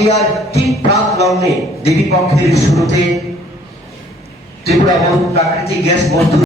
নদিয়ার ঠিক প্রাত লগ্নে দেবীপক্ষের শুরুতে ত্রিপুরা বহু প্রাকৃতিক গ্যাস মজদুর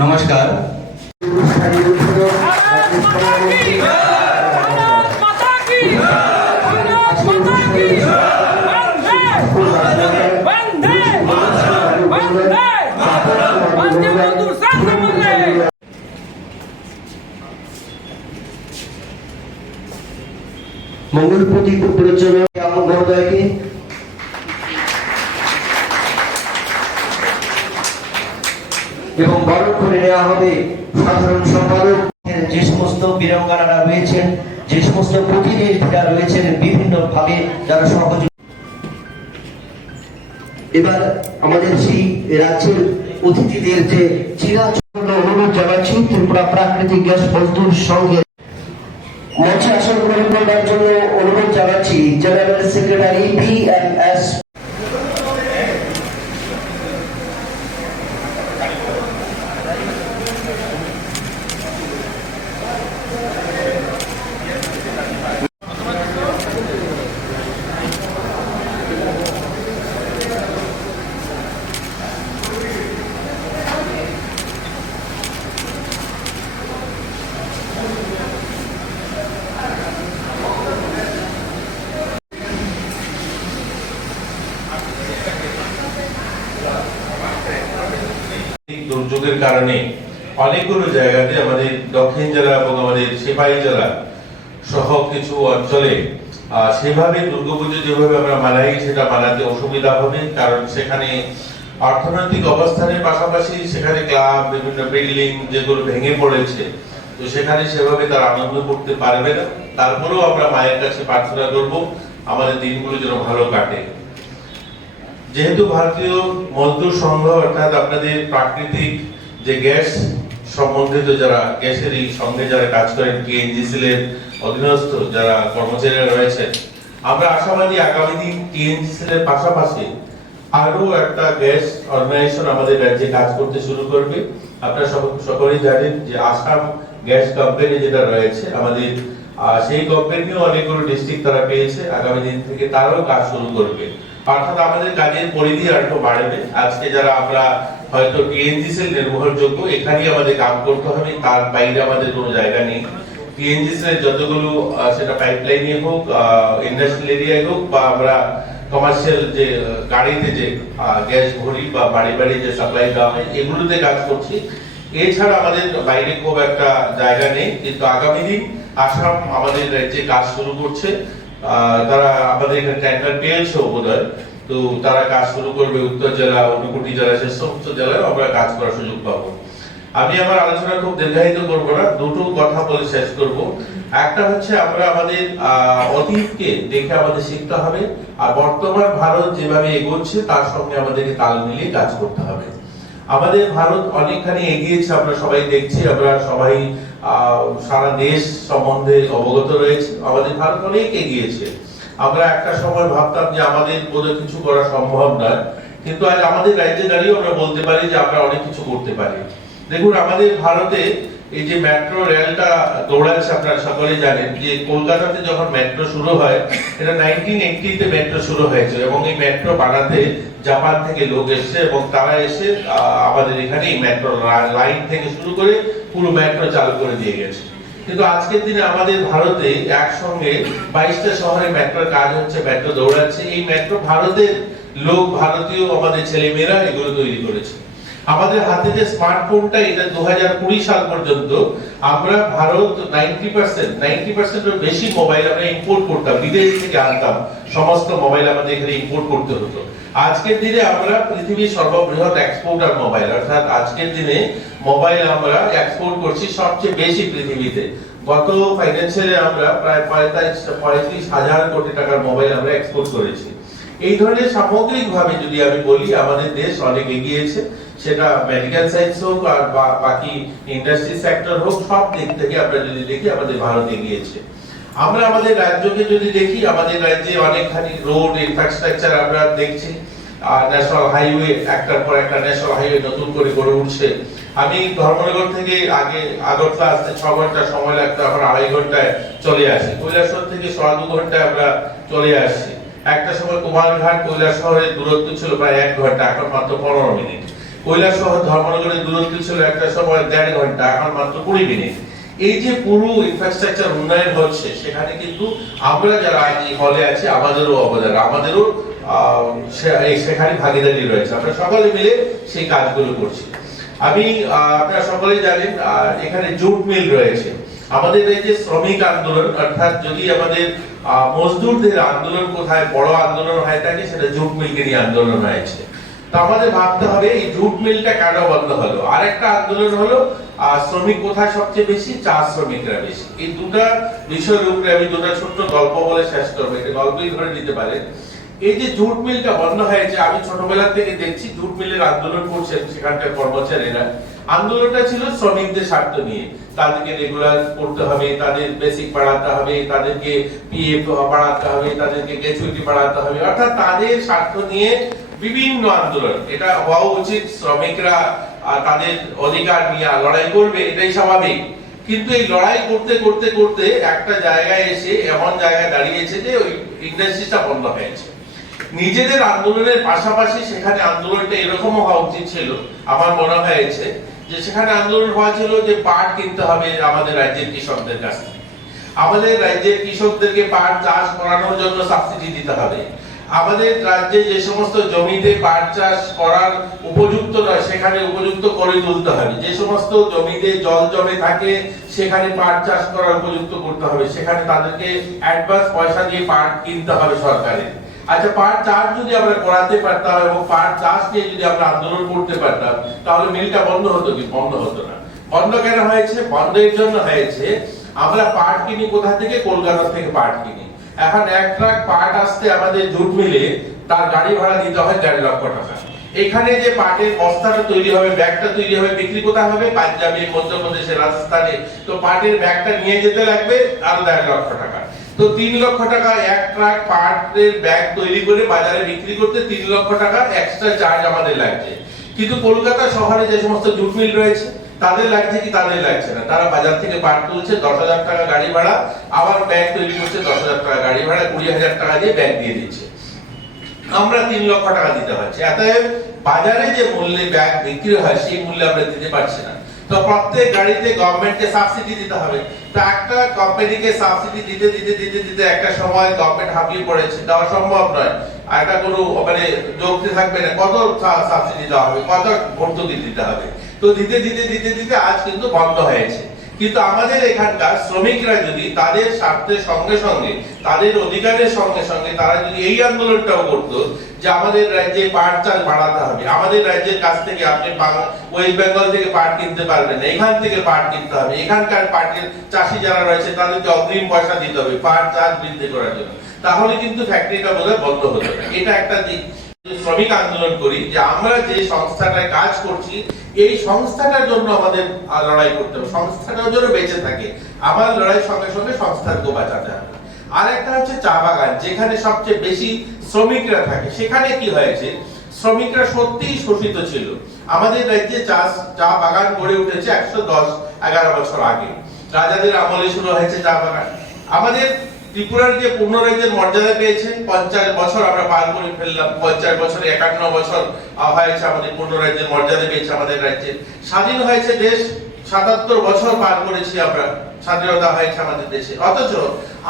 নমস্কার। মাতা কি? মাতা কি? মঙ্গল প্রদীপ মহোদয়কে। এবং বরণ করে নেওয়া হবে সাধারণ সম্পাদক। যে সমস্ত বীরাঙ্গনারা রয়েছেন, যে সমস্ত প্রতিনিধিরা রয়েছেন, বিভিন্ন ভাবে যারা সহযোগী। এবার আমাদের সেই রাজ্যের অতিথিদের যে চিরাচরণ অনুরোধ জানাচ্ছি, ত্রিপুরা প্রাকৃতিক গ্যাস মজদুর সংঘের মঞ্চে আসন গ্রহণ করবার জন্য অনুরোধ জানাচ্ছি general secretary B M S এই দুর্যোগের কারণে অনেকগুলো জায়গাতে আমাদের দক্ষিণ জেলা এবং আমাদের সিপাহী জেলা সহ কিছু অঞ্চলে সেভাবে দুর্গাপুজো যেভাবে আমরা মানাই, সেটা মানাতে অসুবিধা হবে। কারণ সেখানে অর্থনৈতিক অবস্থানের পাশাপাশি সেখানে ক্লাব, বিভিন্ন বিল্ডিং যেগুলো ভেঙে পড়েছে, তো সেখানে সেভাবে তারা আনন্দ করতে পারবে না। তারপরেও আমরা মায়ের কাছে প্রার্থনা করব, আমাদের দিনগুলো যেন ভালো কাটে। যেহেতু ভারতীয় মজদুর সংঘ, অর্থাৎ আপনাদের প্রাকৃতিক যে গ্যাস সম্বন্ধিত যারা গ্যাসের এই সঙ্গে যারা কাজ করেন টিএনজিসিএল এর অধীনস্থ যারা কর্মচারীরা রয়েছেন, আমরা আশাবাদী আগামী দিন টিএনজিসিএল এর পাশাপাশি আরও একটা গ্যাস অর্গানাইজেশন আমাদের রাজ্যে কাজ করতে শুরু করবে। আপনারা সক- সকলেই জানেন যে আসাম গ্যাস কোম্পানি যেটা রয়েছে, আমাদের সেই কোম্পানিও অনেকগুলো ডিস্ট্রিক্ট তারা পেয়েছে। আগামী দিন থেকে তারাও কাজ শুরু করবে। অর্থাৎ আমাদের কাজের পরিধি আর বাড়বে। আজকে যারা আমরা হয়তো টিএনজিসিএল নির্ভরযোগ্য এখানেই আমাদের কাজ করতে হবে, তার বাইরে আমাদের কোনো জায়গা নেই। টিএনজিসিএল যতগুলো সেটা পাইপলাইনে হোক ইন্ডাস্ট্রিয়াল এরিয়ায় হোক, বা আমরা কমার্শিয়াল যে গাড়িতে যে গ্যাস ভরি বা বাড়ি বাড়ি যে সাপ্লাই দেওয়া হয়, এগুলোতে কাজ করছি। এছাড়া আমাদের বাইরে খুব একটা জায়গা নেই, কিন্তু আগামী দিন আসাম আমাদের রাজ্যে কাজ শুরু করছে। তারা আমাদের এখানে টেন্ডার পেয়েছে বোধহয়। তো তারা কাজ শুরু করবে উত্তর জেলা ঊনকোটি জেলা, সে সমস্ত জেলায় আমরা কাজ করার সুযোগ পাবো। আমি আমার আলোচনা খুব দীর্ঘায়িত করব না, দুটো কথা বলে শেষ করব। একটা হচ্ছে আমরা আমাদের অতীতকে দেখে আমাদের শিখতে হবে, আর বর্তমান ভারত যেভাবে এগোচ্ছে, তার সঙ্গে আমাদেরকে তাল মিলিয়ে কাজ করতে হবে। আমাদের ভারত অনেকখানি এগিয়েছে, আমরা সবাই দেখছি, আমরা সবাই সারা দেশ সম্বন্ধে অবগত রয়েছে। আমাদের ভারত অনেক এগিয়েছে। আমরা একটা সময় ভাবতাম যে আমাদের বোধহয় কিছু করা সম্ভব নয়। কিন্তু আজ আমাদের রাজ্যে দাঁড়িয়ে আমরা বলতে পারি যে আমরা অনেক কিছু করতে পারি। দেখুন, আমাদের ভারতে এই যে মেট্রো রেলটা দৌড়াচ্ছে আপনারা সকলেই জানেন যে কলকাতাতে যখন মেট্রো শুরু হয়, এটা নাইনটিন এইটিতে মেট্রো শুরু হয়েছে এবং এই মেট্রো বানাতে জাপান থেকে লোক এসেছে এবং তারা এসে আমাদের এখানে এই মেট্রো লাইন থেকে শুরু করে পুরো মেট্রো চালু করে দিয়ে গেছে। কিন্তু আজকের দিনে আমাদের ভারতে একসঙ্গে বাইশটা শহরে মেট্রোর কাজ হচ্ছে মেট্রো দৌড়াচ্ছে। এই মেট্রো ভারতের লোক, ভারতীয়, আমাদের ছেলে মেয়েরা এগুলো তৈরি করেছে। আমাদের হাতে যে স্মার্টফোনটা এটা দু সাল পর্যন্ত আমরা ভারত নাইনটি পার্সেন্ট, নাইনটি পার্সেন্টের বেশি মোবাইল আমরা ইম্পোর্ট করতাম। বিদেশ থেকে আনতাম। সমস্ত মোবাইল আমাদের এখানে ইম্পোর্ট করতে হতো। আজকের দিনে আমরা পৃথিবীর সর্ববৃহৎ এক্সপোর্টার মোবাইল অর্থাৎ আজকের দিনে মোবাইল আমরা এক্সপোর্ট করছি সবচেয়ে বেশি পৃথিবীতে। গত ফাইন্যান্সিয়ালে আমরা প্রায় পঁয়তাল্লিশ, পঁয়ত্রিশ হাজার কোটি টাকার মোবাইল আমরা এক্সপোর্ট করেছি। এই ধরনের সামগ্রিক ভাবে যদি আমি বলি, আমাদের দেশ অনেক এগিয়েছে। সেটা মেডিকেল সায়েন্স হোক আর বাকি ইন্ডাস্ট্রি সেক্টর হোক, সব দিক থেকে আমরা যদি দেখি, আমাদের ভারত এগিয়েছে। আমরা আমাদের রাজ্যকে যদি দেখি, আমাদের রাজ্যে অনেকখানি রোড ইনফ্রাস্ট্রাকচার আমরা দেখছি। আর ন্যাশনাল হাইওয়ে একটার পর একটা ন্যাশনাল হাইওয়ে নতুন করে গড়ে উঠছে। আমি ধর্মনগর থেকে আগে আগরতলা আসতে ছ ঘণ্টা সময় লাগতো, এখন আড়াই ঘন্টায় চলে আসি। কৈলাসহর থেকে সোয়া দু ঘন্টায় আমরা চলে আসছি একটা সময় কুমারঘাট কৈলাসহরের দূরত্ব ছিল প্রায় এক ঘণ্টা, এখন মাত্র পনেরো মিনিট। কৈলাসহর ধর্মনগরের দূরত্ব ছিল একটা সময় দেড় ঘণ্টা, এখন মাত্র কুড়ি মিনিট। এই যে পুরো ইনফ্রাস্ট্রাকচার উন্নয়ন হচ্ছে, সেখানে কিন্তু আমরা যারা এই হলে আছি, আমাদেরও অবদান, আমাদেরও সেখানে ভাগিদারি রয়েছে। আমরা সকলে মিলে সেই কাজগুলো করছি। আমি আপনারা সকলেই জানেন এখানে জুট মিল রয়েছে। আমাদের এই যে শ্রমিক আন্দোলন, অর্থাৎ যদি আমাদের মজদুরদের আন্দোলন কোথায়, বড় আন্দোলন হয়ে থাকে সেটা জুট মিলকে আন্দোলন হয়েছে। আমাদের ভাবতে হবে, এই জুট মিলটা কেন বন্ধ হলো? আরেকটা আন্দোলন হলো শ্রমিক কোথায় সবচেয়ে বেশি? চা শ্রমিকরা বেশি। এই দুটা বিষয়ের উপরে আমি দুটা ছোট্ট গল্প বলে শেষ করব। এটা গল্পই ধরে নিতে পারেন। এই যে জুট মিলটা বন্ধ হয়েছে, আমি ছোটবেলা থেকে দেখছি জুট মিলের আন্দোলন করছেন সেখানকার কর্মচারীরা। আন্দোলনটা ছিল শ্রমিকদের স্বার্থ নিয়ে। তাদেরকে রেগুলার করতে হবে, তাদের বেসিক বাড়াতে হবে, তাদেরকে পিএফ বাড়াতে হবে, তাদেরকে গ্র্যাচুইটি বাড়াতে হবে। অর্থাৎ তাদের স্বার্থ নিয়ে বিভিন্ন আন্দোলন। এটা হওয়া উচিত, শ্রমিকরা তাদের অধিকার নিয়ে লড়াই করবে, এটাই স্বাভাবিক। কিন্তু এই লড়াই করতে করতে করতে একটা জায়গায় এসে এমন জায়গায় দাঁড়িয়েছে যে ওই ইন্ডাস্ট্রিটা বন্ধ হয়েছে। নিজেদের আন্দোলনের পাশাপাশি সেখানে আন্দোলনটা এরকম হওয়া উচিত ছিল। আমার মনে হয়েছে যে সেখানে আন্দোলন হওয়া ছিল যে পাট কিনতে হবে আমাদের রাজ্যের কৃষকদের কাছ থেকে। আমাদের রাজ্যের কৃষকদেরকে পাট চাষ করানোর জন্য সাবসিডি দিতে হবে। আমাদের রাজ্যে যে সমস্ত জমিতে পাট চাষ করার উপযুক্ত নয়, সেখানে উপযুক্ত করে তুলতে হবে। যে সমস্ত জমিতে জল জমে থাকে, সেখানে পাট চাষ করার উপযুক্ত করতে হবে। সেখানে তাদেরকে অ্যাডভান্স পয়সা দিয়ে পাট কিনতে হবে সরকারের। আচ্ছা পাট চাষ যদি আমরা করাতে পারতাম এবং পাট চাষ নিয়ে যদি আমরা আন্দোলন করতে পারতাম, তাহলে মিলটা বন্ধ হতো কি? বন্ধ হতো না। বন্ধ কেন হয়েছে? বন্ধের জন্য হয়েছে, আমরা পাট কিনি কোথা থেকে? কলকাতা থেকে পাট কিনি। এখন এক ট্রাক পাট আসতে আমাদের জুট মিলে তার গাড়ি ভাড়া দিতে হয় দেড় লক্ষ টাকা। এখানে যে পাটের বস্তাটা তৈরি হবে, ব্যাগটা তৈরি হবে, বিক্রি কোথায় হবে? পাঞ্জাবে মধ্যপ্রদেশে রাজস্থানে। তো পাটের ব্যাগটা নিয়ে যেতে লাগবে আরও দেড় লক্ষ টাকা। তো তিন লক্ষ টাকা এক ট্রাক পার্টের ব্যাগ তৈরি করে বাজারে বিক্রি করতে তিন লক্ষ টাকা এক্সট্রা চার্জ আমাদের লাগছে। কিন্তু কলকাতা শহরে যে সমস্ত জুট মিল রয়েছে, তাদের লাগছে কি তাদের লাগছে না? তারা বাজার থেকে পাট তুলছে, দশ হাজার টাকা গাড়ি ভাড়া, আবার ব্যাগ তৈরি করছে, দশ হাজার টাকা গাড়ি ভাড়া, কুড়ি হাজার টাকা দিয়ে ব্যাগ দিয়ে দিচ্ছে। আমরা তিন লক্ষ টাকা দিতে পারছি। অতএব বাজারে যে মূল্যে ব্যাগ বিক্রি হয়, সেই মূল্যে আমরা দিতে পারছি না। তো প্রত্যেক গাড়িতে গভর্নমেন্টকে সাবসিডি দিতে হবে। তো একটা কোম্পানিকে সাবসিডি দিতে দিতে দিতে দিতে একটা সময় গভর্নমেন্ট হাঁপিয়ে পড়েছে। দেওয়া সম্ভব নয়। আর একটা কোনো মানে যোগতে থাকবে না। কত সাবসিডি দেওয়া হবে? কত ভর্তুকি দিতে হবে? তো দিতে দিতে দিতে দিতে আজ কিন্তু বন্ধ হয়েছে। কিন্তু আমাদের এখানকার শ্রমিকরা যদি তাদের স্বার্থের সঙ্গে সঙ্গে, তাদের অধিকারের সঙ্গে সঙ্গে তারা যদি এই আন্দোলনটাও করতো যে আমাদের রাজ্যে পাট চাল বাড়াতে হবে, আমাদের রাজ্যের কাছ থেকে আপনি ওয়েস্ট বেঙ্গল থেকে পাট কিনতে পারবেন এখান থেকে পাট কিনতে হবে, এখানকার পাটের চাষি যারা রয়েছে তাদেরকে অগ্রিম পয়সা দিতে হবে পাট চাষ বৃদ্ধি করার জন্য। তাহলে কিন্তু ফ্যাক্টরিটা বোধহয় বন্ধ হতো না এটা একটা দিক। শ্রমিক আন্দোলন করি, যে আমরা যে সংস্থাটায় কাজ করছি, এই সংস্থাটার জন্য আমাদের লড়াই করতে হবে। সংস্থাটার জন্য বেঁচে থাকে। আমার লড়াই সঙ্গে সঙ্গে সংস্থাকে বাঁচাতে হবে আর একটা হচ্ছে চা বাগান, যেখানে সবচেয়ে বেশি শ্রমিকরা থাকে। সেখানে কি হয়েছে? শ্রমিকরা সত্যিই শোষিত ছিল। আমাদের রাজ্যে চা চা বাগান গড়ে উঠেছে একশো দশ, এগারো বছর আগে। রাজাদের আমলে শুরু হয়েছে চা বাগান। আমাদের ত্রিপুরার যে পূর্ণ রাজ্যের মর্যাদা পেয়েছে, পঞ্চাশ বছর আমরা পার করে ফেললাম, পঞ্চাশ বছর একান্ন বছর হয়েছে আমাদের পূর্ণ রাজ্যের মর্যাদা পেয়েছে আমাদের রাজ্যে। স্বাধীন হয়েছে দেশ, সাতাত্তর বছর পার করেছি আমরা, স্বাধীনতা হয়েছে আমাদের দেশে। অথচ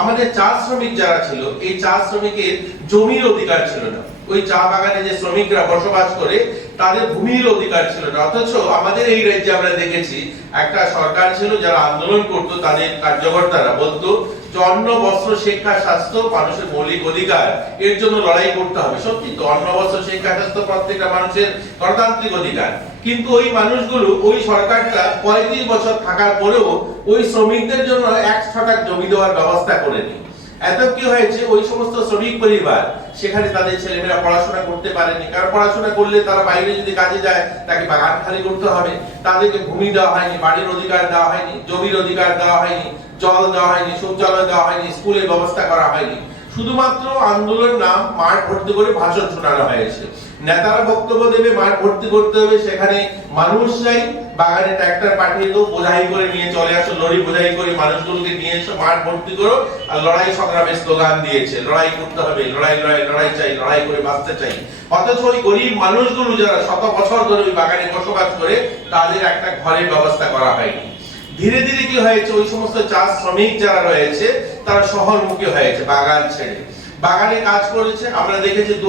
আমাদের চা শ্রমিক যারা ছিল, এই চা শ্রমিকের জমির অধিকার ছিল না। ওই চা বাগানে যে শ্রমিকরা বসবাস করে, তাদের ভূমির অধিকার ছিল না। অথচ আমাদের এই রাজ্যে আমরা দেখেছি, একটা সরকার ছিল যারা আন্দোলন করত, তাদের কার্যকর্তারা বলতো অন্ন বস্ত্র, শিক্ষা, স্বাস্থ্য, মানুষের মৌলিক অধিকার, এর জন্য লড়াই করতে হবে। সত্যি অন্ন বস্ত্র, শিক্ষা, স্বাস্থ্য প্রত্যেকটা মানুষের গণতান্ত্রিক অধিকার। কিন্তু ওই মানুষগুলো, ওই সরকারটা পঁয়ত্রিশ বছর থাকার পরেও ওই শ্রমিকদের জন্য এক ছটাক জমি দেওয়ার ব্যবস্থা করেনি। এত কি হয়েছে? ওই সমস্ত শ্রমিক পরিবার, সেখানে তাদের ছেলেমেয়েরা পড়াশোনা করতে পারেনি। কারণ পড়াশোনা করলে তারা বাইরে যদি কাজে যায়, তাকে বাগান খালি করতে হবে। তাদেরকে ভূমি দেওয়া হয়নি, বাড়ির অধিকার দেওয়া হয়নি, জমির অধিকার দেওয়া হয়নি। জল দেওয়া হয়নি, শৌচালয় দেওয়া হয়নি, স্কুলের ব্যবস্থা করা হয়নি। শুধুমাত্র আন্দোলন নাম মাঠ ভর্তি করে ভাষণ শোনানো হয়েছে। নেতারা বক্তব্য দেবে, মাঠ ভর্তি করতে হবে, সেখানে মানুষ চাই। বাগানে ট্রাক্টর পাঠিয়ে দেবো বোঝাই করে নিয়ে চলে আসো, লরি বোঝাই করে মানুষগুলোকে নিয়ে এসো, মাঠ ভর্তি করো। আর লড়াই সংগ্রামের স্লোগান দিয়েছে, লড়াই করতে হবে, লড়াই লড়াই লড়াই চাই, লড়াই করে বাঁচতে চাই। অথচ ওই গরিব মানুষগুলো যারা শত বছর ধরে ওই বাগানে বসবাস করে, তাদের একটা ঘরের ব্যবস্থা করা হয়নি। ধীরে ধীরে কি হয়েছে? ওই সমস্ত চাষ শ্রমিক যারা রয়েছে, তারা শহরমুখী হয়েছে, বাগান ছেড়ে। বাগানে কাজ করেছে, আমরা দেখেছি দু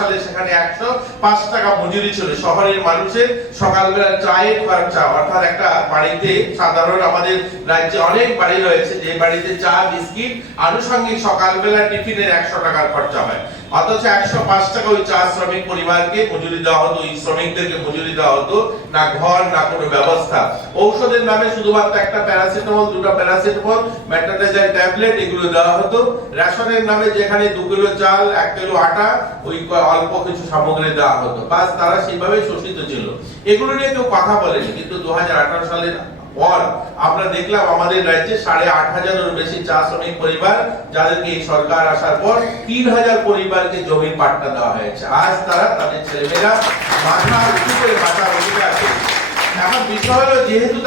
সালে সেখানে একশো পাঁচ টাকা মজুরি ছিল। শহরের মানুষের সকালবেলা চায়ের খরচা অর্থাৎ একটা বাড়িতে সাধারণ আমাদের রাজ্যে অনেক বাড়ি রয়েছে, যে বাড়িতে চা, বিস্কিট, আনুষঙ্গিক সকালবেলা টিফিনের একশো টাকার খরচা হয়। অথচ একশো পাঁচ টাকা ওই চা শ্রমিক পরিবারকে মজুরি দেওয়া হতো, ওই শ্রমিকদেরকে মজুরি দেওয়া হতো, না ঘর, না কোনো ব্যবস্থা। ঔষধের নামে শুধুমাত্র একটা প্যারাসিটামল, দুটো প্যারাসিটামল মেটাটাইজার ট্যাবলেট, এগুলো দেওয়া হতো। রেশনের নামে যেখানে দু কিলো চাল, এক কিলো আটা, ওই অল্প কিছু সামগ্রী দেওয়া হতো। বাস তারা সেইভাবে শোষিত ছিল। এগুলো নিয়ে কেউ কথা বলেনি, কিন্তু দু সালের পর আমরা দেখলাম আমাদের রাজ্যে সাড়ে আট হাজারের বেশি চা শ্রমিক পরিবার, যাদেরকে এই সরকার আসার পর তিন হাজার পরিবারকে জমির পাট্টা দেওয়া হয়েছে। আজ তারা তাদের ছেলেমেয়েরা মাথা করে এখন বিষয় হলো, যেহেতু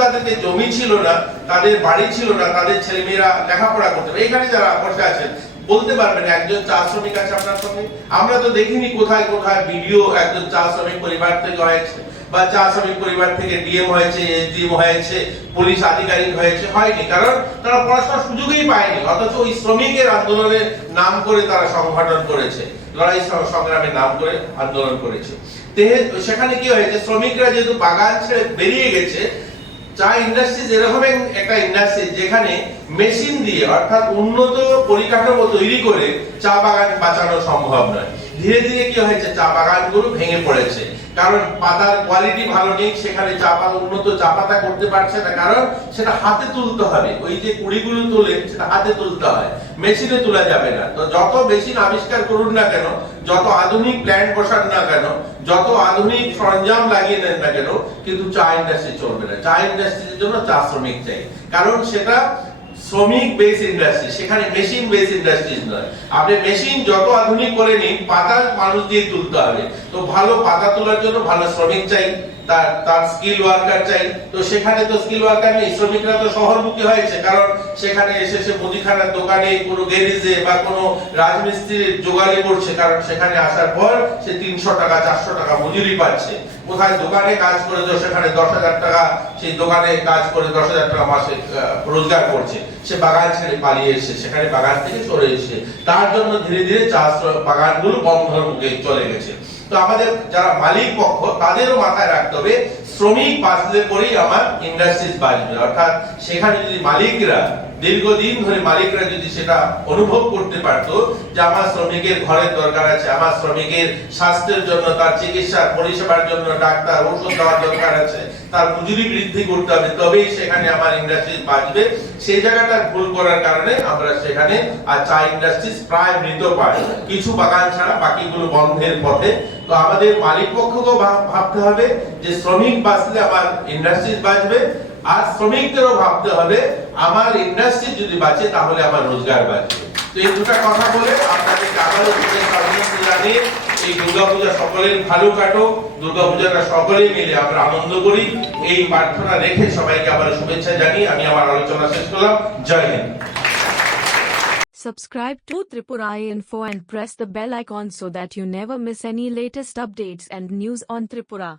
জমি ছিল না, তাদের বাড়ি ছিল না, তাদের ছেলেমেয়েরা লেখাপড়া করতে এখানে যারা বসে আছেন, বলতে পারবেন একজন চা শ্রমিক আছে আপনার সঙ্গে। আমরা তো দেখিনি কোথায় কোথায় ভিডিও একজন চা শ্রমিক পরিবার থেকে হয়েছে। বা চা শ্রমিক পরিবার থেকে ডিএম হয়েছে, এসডিএম হয়েছে, পুলিশ আধিকারিক হয়েছে, হয়নি। কারণ তারা পড়াশোনার সুযোগই পায়নি, অথচ ওই শ্রমিকের আন্দোলনের নাম করে তারা সংগঠন করেছে, লড়াই সংগ্রামের নাম করে আন্দোলন করেছে। সেখানে কি হয়েছে, শ্রমিকরা যেহেতু বাগান ছেড়ে বেরিয়ে গেছে, চা ইন্ডাস্ট্রি এরকম এক- একটা ইন্ডাস্ট্রি যেখানে মেশিন দিয়ে, অর্থাৎ উন্নত পরিকাঠামো তৈরি করে চা বাগান বাঁচানো সম্ভব নয়। ধীরে ধীরে কি হয়েছে? চা বাগানগুলো ভেঙে পড়েছে। কারণ পাতার কোয়ালিটি ভালো নেই, সেখানে চা পাতা উন্নত চা পাতা করতে পারছে না। কারণ সেটা হাতে তুলতে হবে। ওই যে কুড়িগুলো তোলে সেটা হাতে তুলতে হয়। মেশিনে তোলা যাবে না। তো যত মেশিন আবিষ্কার করুন না কেন, যত আধুনিক প্ল্যান্ট বসান না কেন, যত আধুনিক সরঞ্জাম লাগিয়ে নেন না কেন, কিন্তু চা ইন্ডাস্ট্রি চলবে না। চা ইন্ডাস্ট্রির জন্য চা শ্রমিক চাই। কারণ সেটা শ্রমিক বেস ইন্ডাস্ট্রি সেখানে মেশিন বেস ইন্ডাস্ট্রিজ নয়। আপনি মেশিন যত আধুনিক করে নিন, পাতা মানুষ দিয়ে তুলতে হবে। তো ভালো পাতা তোলার জন্য ভালো শ্রমিক চাই। তার তার স্কিল ওয়ার্কার চাই। তো সেখানে তো স্কিল ওয়ার্কার নেই, শ্রমিকরা তো শহরমুখী হয়েছে, কারণ সেখানে এসে সে মুদিখানার দোকানে কোনো গ্যারেজে বা কোনো রাজমিস্ত্রির জোগাড়ি করছে, কারণ সেখানে আসার পর সে তিনশো টাকা, চারশো টাকা মজুরি পাচ্ছে। কোথায় দোকানে কাজ করে তো সেখানে দশ হাজার টাকা, সেই দোকানে কাজ করে দশ হাজার টাকা মাসে রোজগার করছে। সে বাগান ছেড়ে পালিয়ে এসে, সেখানে বাগান থেকে চলে এসে, তার জন্য ধীরে ধীরে চাষ বাগানগুলো বন্ধর মুখে চলে গেছে। তো আমাদের যারা মালিক পক্ষ, তাদেরও মাথায় রাখতে হবে, শ্রমিক বাঁচলে পরেই আমার ইন্ডাস্ট্রিজ বাঁচবে অর্থাৎ সেখানে যদি মালিকরা দীর্ঘদিন ধরে মালিকরা যদি সেটা অনুভব করতে পারতো যে আমার শ্রমিকের ঘরের দরকার আছে, আমার শ্রমিকের স্বাস্থ্যের জন্য, তার চিকিৎসার পরিষেবার জন্য, ডাক্তার ওষুধ দেওয়ার দরকার আছে, তার মজুরি বৃদ্ধি করতে হবে, তবেই সেখানে আমার ইন্ডাস্ট্রি বাঁচবে। সেই জায়গাটা ভুল করার কারণে আমরা সেখানে আর চা ইন্ডাস্ট্রিজ প্রায় মৃত পাই কিছু বাগান ছাড়া বাকিগুলো বন্ধের পথে। তো আমাদের মালিক পক্ষকেও ভাবতে হবে যে শ্রমিক বাঁচলে আমার ইন্ডাস্ট্রিজ বাঁচবে, আর শ্রমিকদেরও ভাবতে হবে আমার ইন্ডাস্ট্রি যদি বাঁচে, তাহলে আমার রোজগার বাঁচবে। তো এই দুটা কথা বলে আপনাদেরকে আবারও জানিয়ে এই দুর্গাপূজা সকলের ভালো কাটুক। দুর্গাপূজাটা সকলেই মিলে আমরা আনন্দ করি। এই প্রার্থনা রেখে সবাইকে আবার শুভেচ্ছা জানিয়ে আমি আমার আলোচনা শেষ করলাম। জয় Hind. Subscribe to Tripura Info and press the bell icon so that you never miss any latest updates and news on Tripura.